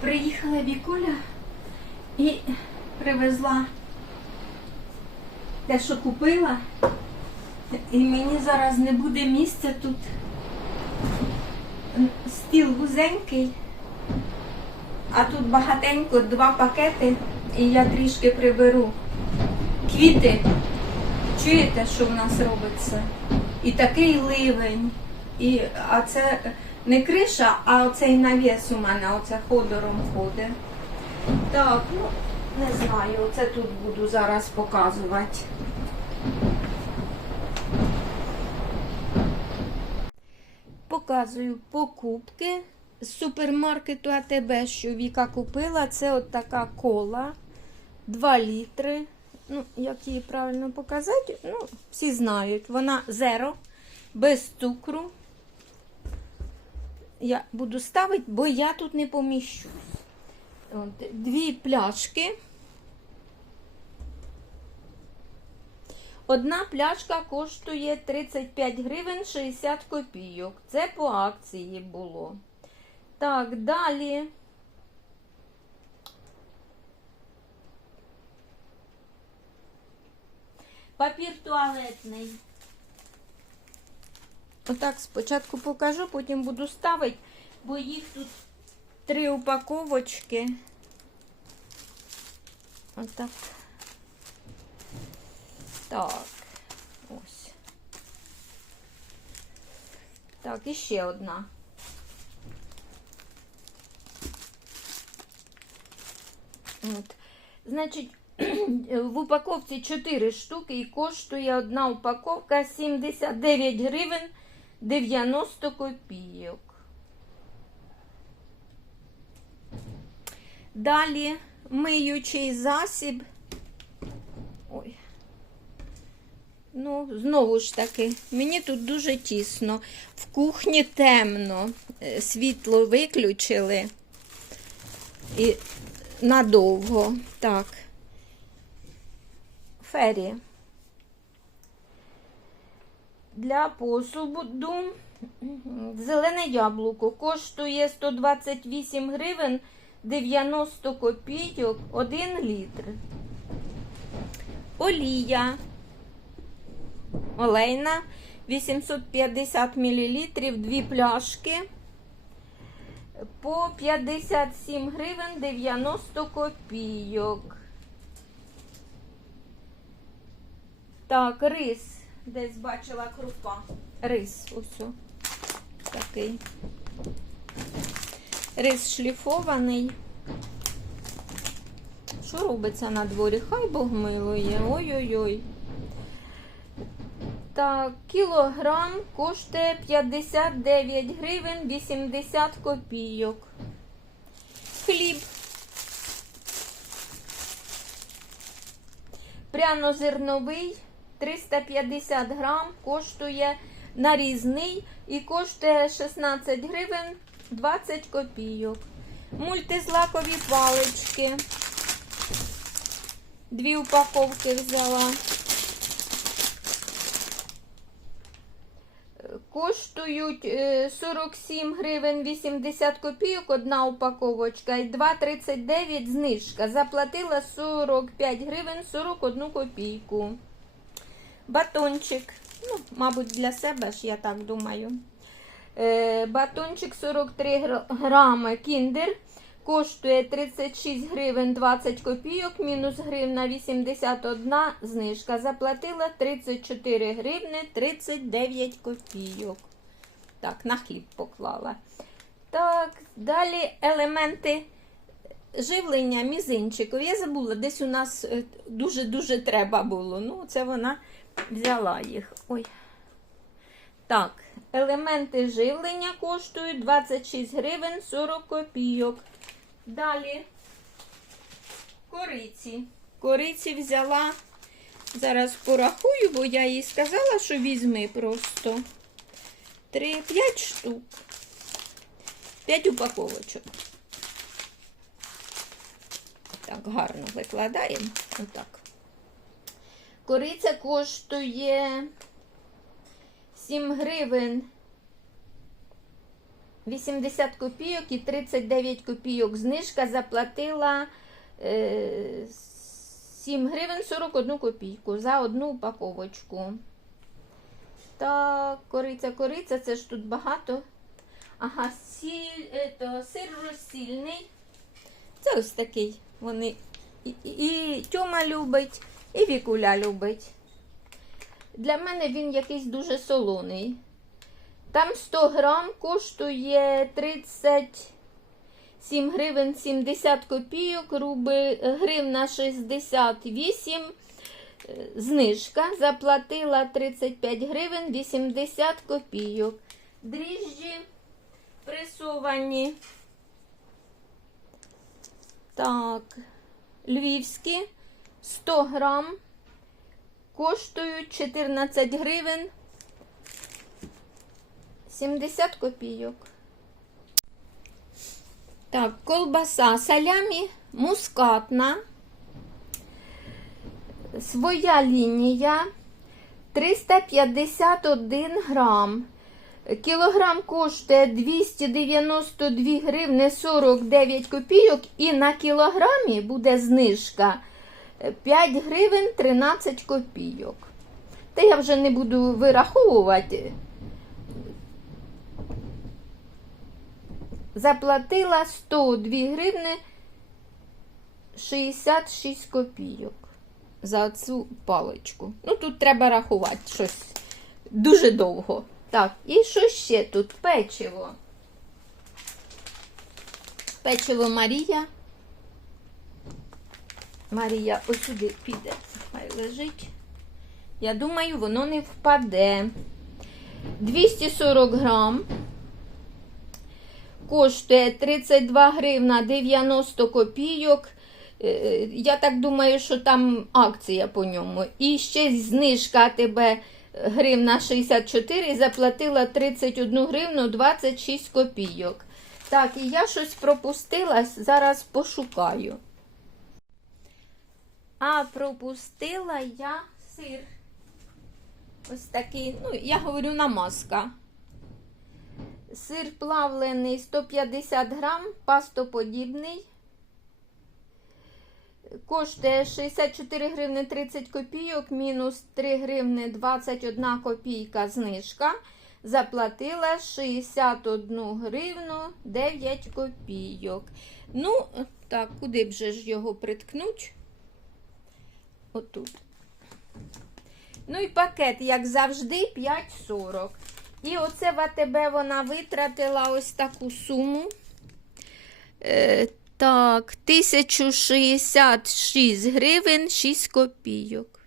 Приїхала Вікуля і привезла те, що купила. І мені зараз не буде місця тут. Стіл вузенький, а тут багатенько два пакети, і я трішки приберу. Квіти. Чуєте, що в нас робиться? І такий ливень. І, а це не криша, а оцей навіс у мене, оце ходором ходить. Так, ну не знаю, оце тут буду зараз показувати. Показую покупки з супермаркету АТБ, що Віка купила. Це от така кола 2 літри. Ну, як її правильно показати? Ну, всі знають. Вона зеро, без цукру. Я буду ставити, бо я тут не поміщусь. От, дві пляшки. Одна пляшка коштує 35 гривень 60 копійок. Це по акції було. Так, далі. Папір туалетний. Отак спочатку покажу, потім буду ставити, бо їх тут три упаковочки. Отак. Так, ось. Так, і ще одна. От. Значить, в упаковці 4 штуки і коштує одна упаковка 79 гривень 90 копійок. Далі миючий засіб. Ой. Ну, знову ж таки, мені тут дуже тісно. В кухні темно, Е, світло виключили і надовго. Так. Фері. Для посуду зелене яблуко коштує 128 гривень 90 копійок 1 літр. Олія олейна 850 мл, дві пляшки по 57 гривень 90 копійок. Так, рис. Десь бачила крупа. Рис, ось. Такий. Рис шліфований. Що робиться на дворі? Хай Бог милує. Ой-ой-ой. Так, кілограм коштує 59 гривень 80 копійок. Хліб. Прянозерновий 350 грам коштує нарізний і коштує 16 гривень 20 копійок. Мультизлакові палички. Дві упаковки взяла. Коштують е, 47 гривень 80 копійок одна упаковочка і 2,39 знижка. Заплатила 45 гривень 41 копійку. Батончик. Ну, мабуть, для себе ж, я так думаю. Е, Батончик 43 грами кіндер. Коштує 36 гривень 20 копійок, мінус гривна 81 знижка. Заплатила 34 гривни 39 копійок. Так, на хліб поклала. Так, далі елементи живлення мізинчиків. Я забула, десь у нас е, дуже-дуже треба було. Ну, це вона взяла їх. Ой. Так, елементи живлення коштують 26 гривень 40 копійок. Далі кориці. Кориці взяла, зараз порахую, бо я їй сказала, що візьми просто 3-5 штук. 5 упаковочок. Так, гарно викладаємо. Отак. Кориця коштує 7 гривень 80 копійок і 39 копійок знижка заплатила е, 7 гривень 41 копійку за одну упаковочку. Так, кориця, кориця, це ж тут багато. Ага, сіль, ето, сир розсільний. Це ось такий. Вони і, і, і Тьома любить, і Вікуля любить. Для мене він якийсь дуже солоний. Там 100 грам коштує 37 гривень 70 копійок, руби, гривна 68 е, знижка. Заплатила 35 гривень 80 копійок. Дріжджі пресовані. Так, львівські 100 грам коштують 14 гривень 70 копійок. Так, колбаса салямі мускатна. Своя лінія 351 грам. Кілограм коштує 292 гривни 49 копійок і на кілограмі буде знижка 5 гривень 13 копійок. Та я вже не буду вираховувати. Заплатила 102 гривни 66 копійок за цю паличку. Ну, тут треба рахувати щось дуже довго. Так, і що ще тут? Печиво. Печиво Марія. Марія ось сюди піде. Хай лежить. Я думаю, воно не впаде. 240 грам. Коштує 32 гривна 90 копійок. Е, Я так думаю, що там акція по ньому. І ще знижка тебе гривна 64 заплатила 31 гривну 26 копійок. Так, і я щось пропустила, зараз пошукаю. А пропустила я сир. Ось такий, ну, я говорю, намазка. Сир плавлений 150 грам, пастоподібний. Коштує 64 гривни 30 копійок, мінус 3 гривни 21 копійка знижка. Заплатила 61 гривну 9 копійок. Ну, так, куди б же ж його приткнуть? Отут. Ну і пакет, як завжди, 5,40. І оце в АТБ вона витратила ось таку суму. Е, так, 1066 гривень 6 копійок.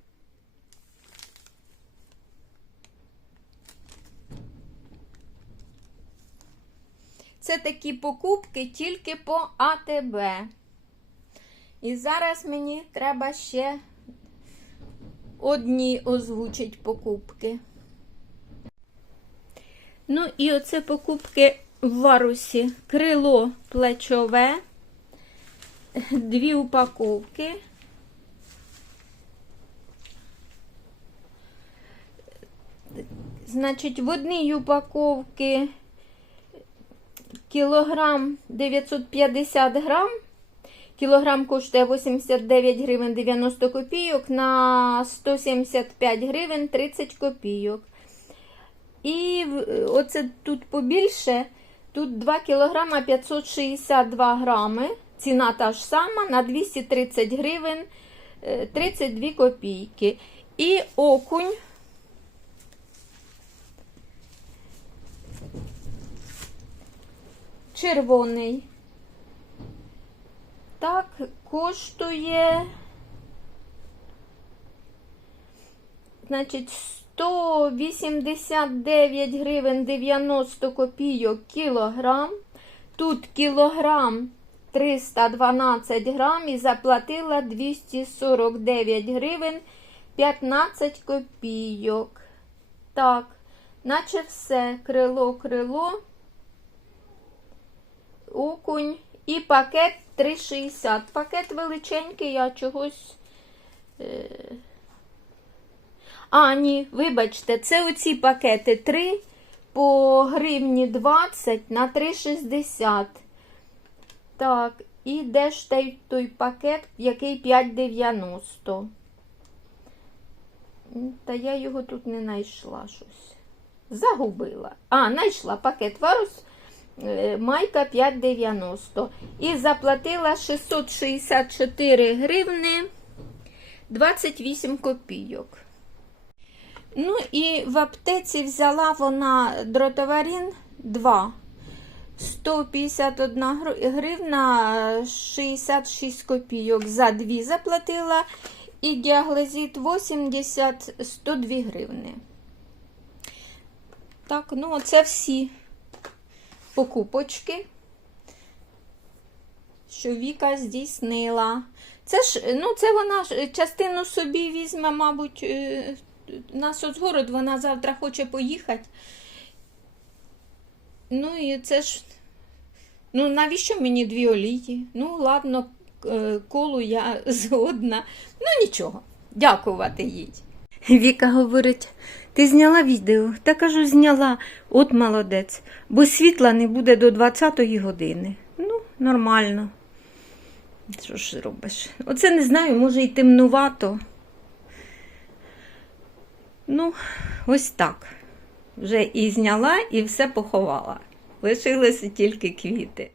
Це такі покупки тільки по АТБ. І зараз мені треба ще одні озвучить покупки. Ну, і оце покупки в варусі. Крило плечове, дві упаковки. Значить, в одній упаковці кілограм 950 грам. Кілограм коштує 89 гривень 90 копійок на 175 гривень 30 копійок. І оце тут побільше, тут 2 кілограма 562 грами. Ціна та ж сама на 230 гривень е, 32 копійки. І окунь. Червоний. Так, коштує. Значить, 189 гривень 90 копійок кілограм. Тут кілограм 312 грам і заплатила 249 гривень 15 копійок. Так, наче все. Крило, крило, окунь і пакет 3,60. Пакет величенький, я чогось. Е... А, ні, вибачте, це оці пакети 3 по гривні 20 на 3,60. Так, і де ж той, той пакет, який 5,90. Та я його тут не знайшла щось. Загубила. А, знайшла пакет варус. Е, Майка 5,90. І заплатила 664 гривни 28 копійок. Ну і в аптеці взяла вона дротоварін 2. 151 гривна 66 копійок за дві заплатила. І діаглазит 80 102 гривни. Так, ну це всі покупочки, що Віка здійснила. Це ж, ну, це вона частину собі візьме, мабуть, е, на соцгород, вона завтра хоче поїхати. Ну і це ж. Ну, навіщо мені дві олії? Ну, ладно, е, колу я згодна. Ну, нічого, дякувати їй. Віка говорить: ти зняла відео? Та кажу, зняла. От молодець, бо світла не буде до 20-ї години. Ну, нормально. Що ж робиш? Оце не знаю, може й темнувато. Ну, ось так. Вже і зняла, і все поховала. Лишилися тільки квіти.